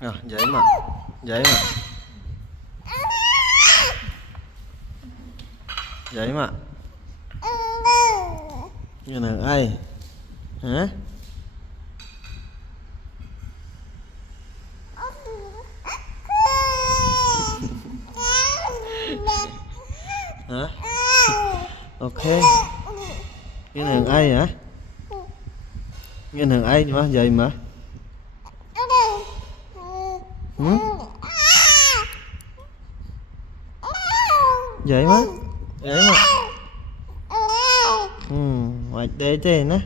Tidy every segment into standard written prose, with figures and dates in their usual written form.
Vậy mà. Vậy mà. Vậy mà. Như là ai? Hả? Hả? Ok. Như là ai hả? Như là ai mà vậy mà. Ừ? Vậy mà. Vậy mà. Ừ, ngoài đê trên á.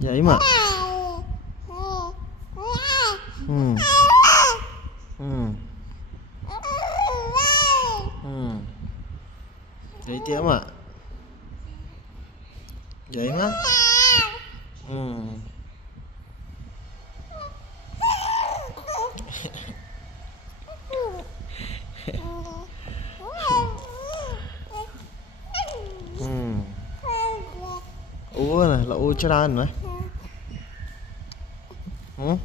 Vậy mà. Ừ. Ừ. Ừ. Vậy chứ mà. Vậy mà. Ừ. Ừ. Ủa này là u cho ra nữa. Ừ?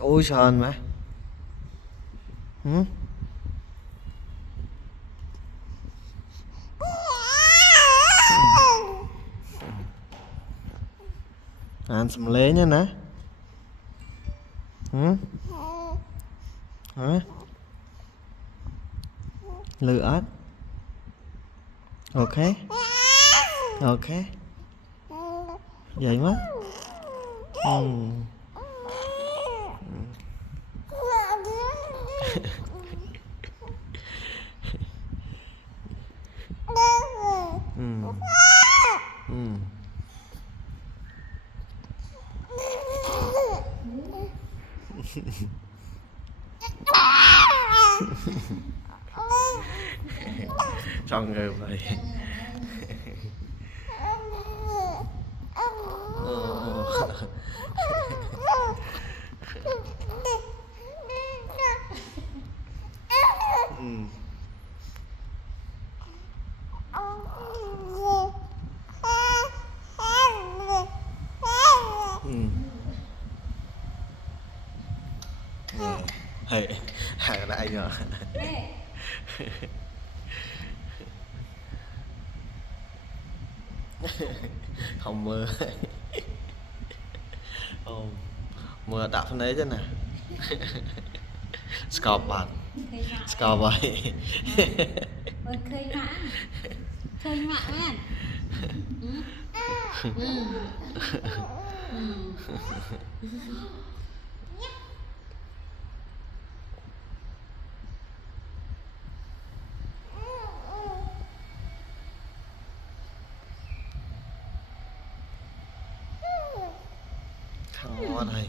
U sờn mà. Ừ? Anh sầm lé nhá nè. Ừ? Hả? Lửa. Ok. Ok. Vậy má. Ừ. Ừ. Ừ. Sao người vậy? Ờ. Ừ. Ừ. Ờ. Hay hàng đại nhờ. Không mưa. Không. Mưa đạp phần đấy chứ nè. Scorp bạn. ឃើញម៉ាក់អែ Scorp vậy. អូយឃើញម៉ាក់ឃើញម៉ាក់មែនThằng ngon này.